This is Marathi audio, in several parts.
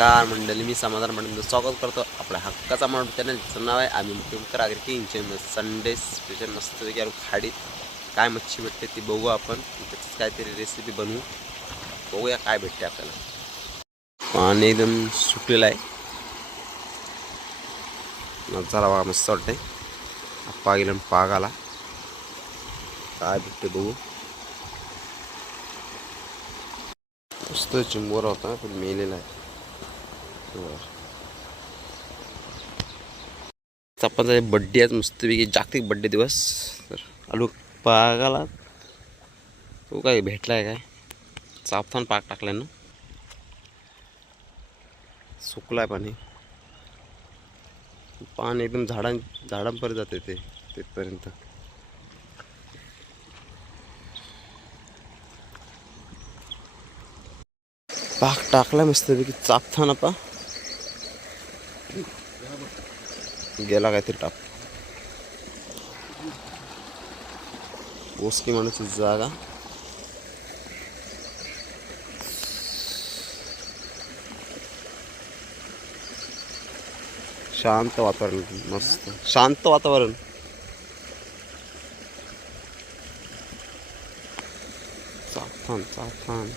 नमस्कार मंडळी मी समाधान मंडळीचं स्वागत करतो आपल्या हक्काचा म्हणून चॅनलचं नाव आहे आम्ही मुख्यमंत्री आगरी किंगचे संडे स्पेशल मस्त आलो खाडीत काय मच्छी भेटते ती बघू आपण. त्याचीच काहीतरी रेसिपी बनवू. बघूया काय भेटते आपल्याला. पाणी एकदम सुटलेलं आहे. नजारा बघा मस्त वाटते आप्पा गेलं आणि पाग आला काय भेटते बघू. मस्त चिंबोरा होता पण मेलेला आहे. आपण बड्डे आहेत मस्तपैकी जागतिक बड्डे दिवस. तर आलू पागाला. तो काय आहे काय? चापथान पाक टाकलाय ना. सुकलाय पाणी. पाणी एकदम झाडां झाडांपर्यंत जाते ते तिथपर्यंत. पाक टाकला मस्तपैकी चापथान आपा गेला काहीतरी टाप. ओसकी म्हणायची जागा. शांत वातावरण मस्त. शांत वातावरण. चाफान चाफान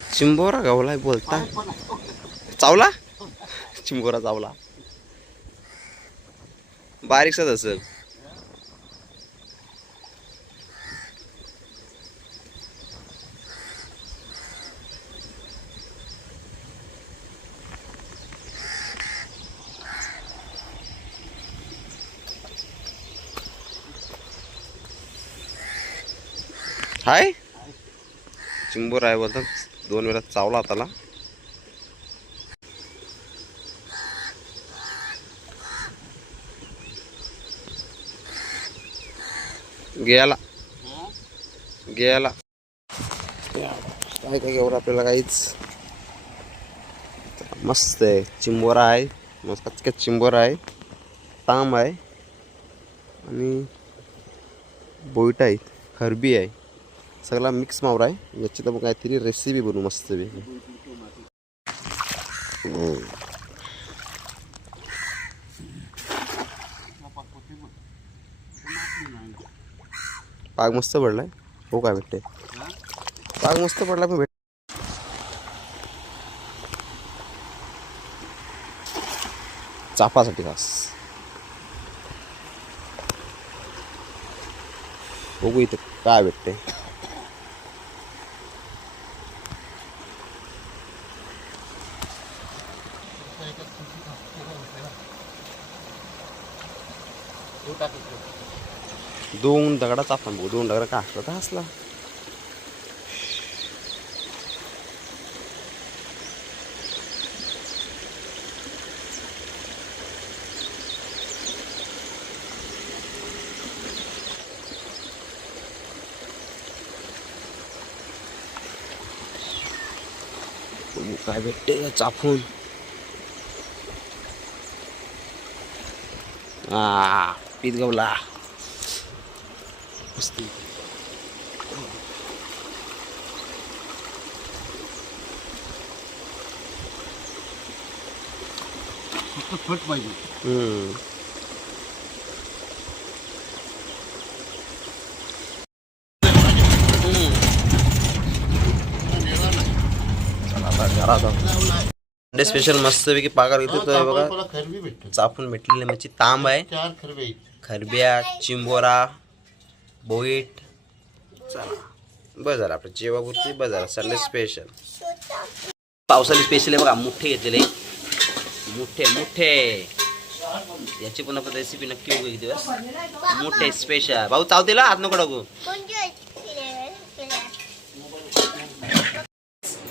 चिंबोरा गावलाय बोलता. चावला? चिंबोरा चावला. बारीकसाच असेल. हाय. चिंबूर आहे बोलतात दोन वेळा चावला त्याला गेला. गेला. काय काय एवढं आपल्याला काहीच. मस्त आहे. चिंबोरा आहे. मस्त कचकच चिंबोरा आहे. तांब आहे. आणि बोईट आहे. खरबी आहे. सगळा मिक्स मावरा आहे. याची तर मग काहीतरी रेसिपी बनवू मस्त पाग मस्त पडलाय. हो काय भेटते पाग मस्त पडला पण भेट चापासाठी खास. बघू इथं काय भेटते दोन दगडा आपण बघू दोन दगडा का? असला तर असला? काय भेटते का चापून आ पीत गवला मस्त फट पाहिजे हम्म संडे स्पेशल मस्तपैकी पाकार घेतो तर बघा. चापून भेटलेली मच्छी. तांब आहे. चार खरबे आहेत. खरब्या चिंबोरा बोईट. चला. झालं आपलं जेवापुरती झालं संडे स्पेशल पावसाळी स्पेशल आहे बघा. मुठे घेतलेले. मुठे मुठे याची पण आपण रेसिपी नक्की बघू एक दिवस. मुठे स्पेशल भाऊ चावतेला? हात नको टाकू.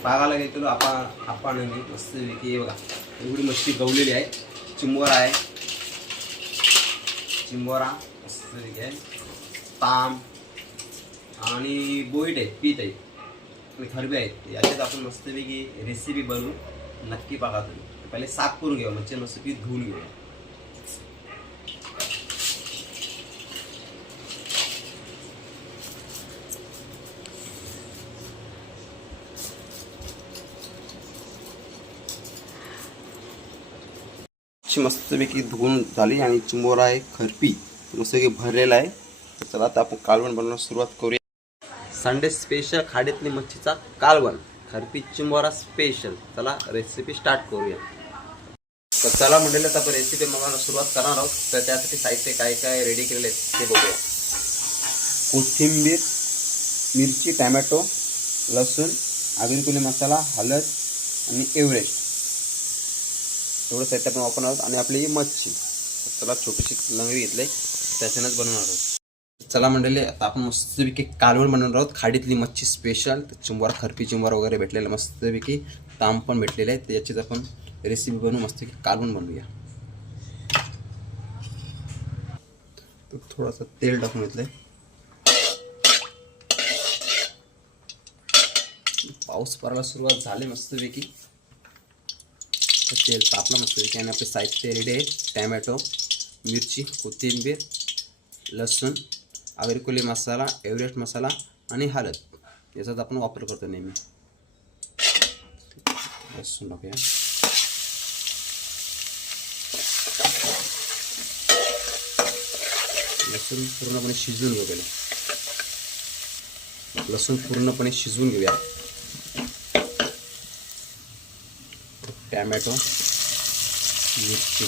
बागाला घेतलो आपण आपण मस्त हे बघा एवढी मच्छी गवलेली आहे. चिंबोरा आहे. चिंबोरा मस्त आहे. ताम आणि बोईट आहे पीत आहे. आणि खरबे आहेत. याच्यात आपण मस्तपैकी रेसिपी बनवू नक्की बघा तुम्ही. पहिले साफ करून घेऊ मच्छी मस्तपैकी धुवून घेऊया. मच्छी मस्तपैकी धुवून झाली आणि चिंबोर आहे खरपी. मस्तपैकी भरलेला आहे. तर चला आता आपण कालवण बनवायला सुरुवात करूया. संडे स्पेशल खाडीतली मच्छीचा कालवण. खरपी चिंबोरा स्पेशल चला रेसिपी स्टार्ट करूया. तर चला म्हणलेलं तर आपण रेसिपी बनवायला सुरुवात करणार आहोत. तर त्यासाठी साहित्य काय काय रेडी केलेले आहेत ते बघूया. कोथिंबीर मिरची टॅमॅटो लसूण आगरी मसाला हळद आणि एव्हरेस्ट. एवढं साहित्य आपण वापरणार आहोत आणि आपली ही मच्छी. चला छोटीशी लंगडी घेतली. त्याच्यानंच बनवणार आहोत. चला मंडळी आता आपण मस्तपैकी कालवण बनवणार आहोत. खाडीतली मच्छी स्पेशल तर चिंबार खरपी चिंबार वगैरे भेटलेलं मस्तपैकी. ताम पण भेटलेले आहे. याचीच आपण रेसिपी बनवू मस्तपैकी कालवण बनवूया. तर थोडंसं तेल टाकून घेतलंय. पाऊस पडायला सुरुवात झाली मस्तपैकी. तेल तापलं मस्त आणि आपले साहित्य रेडी आहे टॅमॅटो मिरची कोथिंबीर लसूण आगरकुली मसाला एव्हरेस्ट मसाला आणि हळद याचाच आपण वापर करतो नेहमी लसूण टाकूया लसूण पूर्णपणे शिजवून घेऊ लसूण पूर्णपणे शिजवून घेऊया टॅमॅटो मिरची.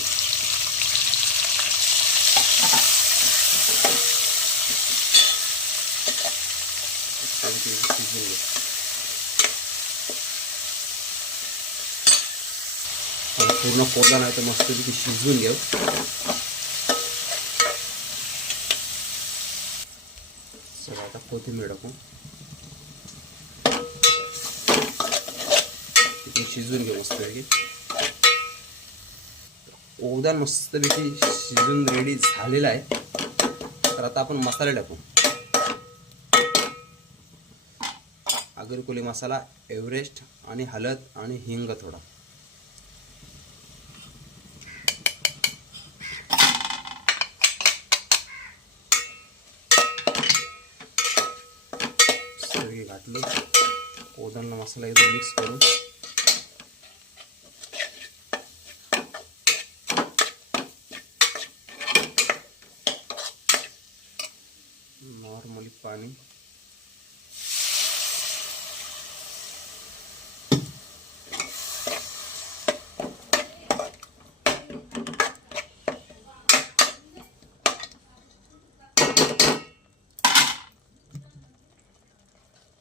पूर्ण पोळला नाही तर मस्तपैकी शिजवून घेऊ. चला आता कोथिंबीर टाकू. तिथून शिजवून घेऊ मस्तपैकी ओदान मस्तपैकी शिजून रेडी झालेला आहे तर आता आपण मसाले टाकू आगरकोली मसाला एव्हरेस्ट आणि हळद आणि हिंग थोडा घातलं ओदांना मसाला एकदम मिक्स करून नॉर्मली पाणी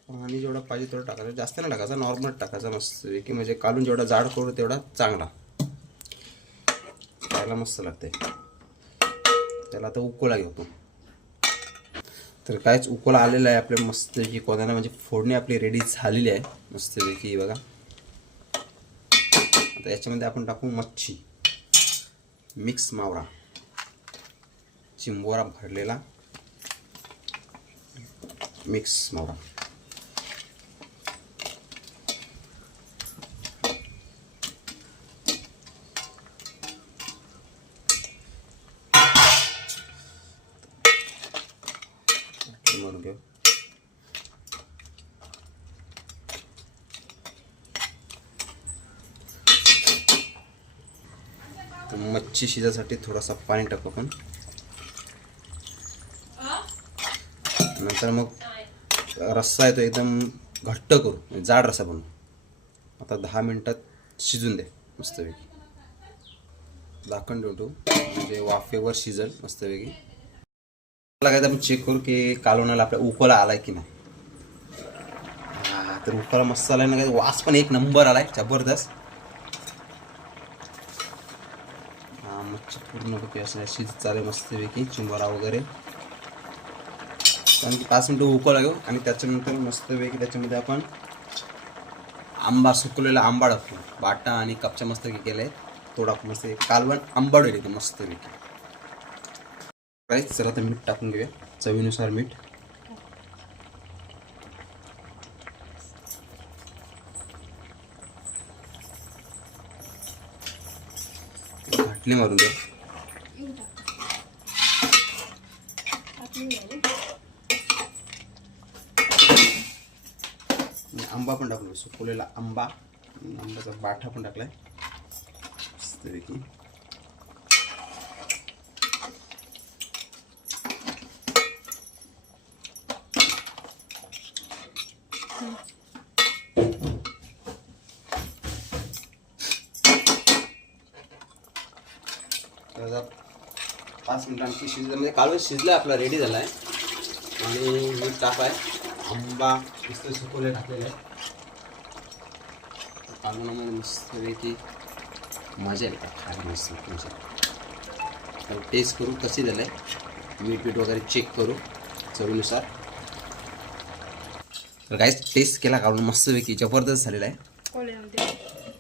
आणि जेवढा पाहिजे तेवढं टाकायचं. जास्त नाही टाकायचा नॉर्मल टाकायचा मस्त की म्हणजे कालून जेवढा जाड करू तेवढा चांगला. खायला मस्त लागते त्याला आता उकोला घेतो तर कायच उकोला आलेला आहे आपल्या मस्तपैकी कोणाला म्हणजे फोडणी आपली रेडी झालेली आहे मस्तपैकी बघा. आता याच्यामध्ये आपण टाकू मच्छी. मिक्स मावरा चिंबोरा भरलेला. मिक्स मावरा म्हणून घेऊ. मच्छी शिजासाठी थोडासा पाणी टाकू आपण. नंतर मग रस्सा आहे तो एकदम घट्ट करू म्हणजे जाड रस्सा बनवू. आता दहा मिनिटात शिजून दे मस्तपैकी. झाकण ठेवतो म्हणजे वाफेवर शिजल मस्तपैकी. मला आपण चेक करू की कालवणाला आपल्या उकोला आलाय की नाही. तर उकोला मस्त आलाय ना काय वास पण एक नंबर आलाय जबरदस्त. हा मच्छी पूर्णपैकी असं शिज चालेल मस्तपैकी चिंबोरा वगैरे. कारण की पाच मिनटं उकळा घेऊ आणि त्याच्यानंतर मस्तपैकी त्याच्यामध्ये आपण आंबा सुकवलेला आंबा टाकतो बाटा आणि कपच्या मस्त केले थोडा मस्त कालवण आंबाड होईल मस्तपैकी. राईस जरा आता मीठ टाकून घेऊया. चवीनुसार मीठ. घाटले मारून द्या आंबा पण टाकलो सुकवलेला आंबा. आंब्याचा बाठा पण टाकलाय मस्तपैकी तर आता पाच मिनिटांची शिजलं. म्हणजे कालवण शिजलं आपला रेडी झाला आहे आणि मीठ टाकाय. आंबा मस्त सुकवले टाकलेले आहे कालवणामध्ये मस्तपैकी मजा येते. खायला मस्त मजा टेस्ट करू कशी झालं आहे मीठ पीठ वगैरे चेक करू चवीनुसार. तर काहीच टेस्ट केला काढून मस्तपैकी. जबरदस्त झालेला आहे.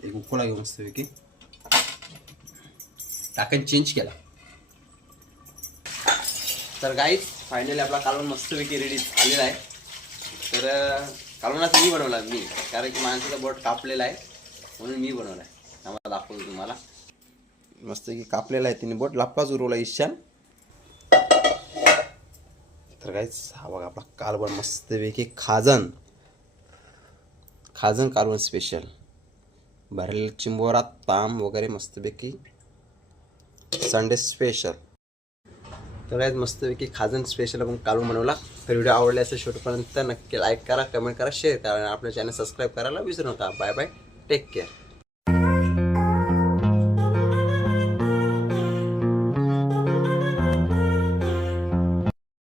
एक उकळा घेऊ मस्तपैकी. टाकन चेंज केला. तर गाईज फायनली आपला कालवण मस्तपैकी रेडी झालेला आहे. तर अं, कालवणाचा मी बनवला मी. कारण की माणसाचा बोट कापलेला आहे. म्हणून मी बनवला आहे. आम्हाला दाखवतो तुम्हाला. मस्तपैकी कापलेला आहे तिने बोट. लाप्पाच उरवला ईशान. तर काहीच हा बघा आपला कालवण मस्तपैकी खाजन. खाजन कालवण स्पेशल भरलेला चिंबोरा ताम वगैरे मस्तपैकी. संडे स्पेशल तर आज मस्तपैकी खाजन स्पेशल आपण कालवून बनवला. तर व्हिडिओ आवडला असेल शेवटपर्यंत नक्की लाईक करा कमेंट करा शेअर करा आणि आपल्या चॅनल सबस्क्राईब करायला विसरू नका. Bye bye take care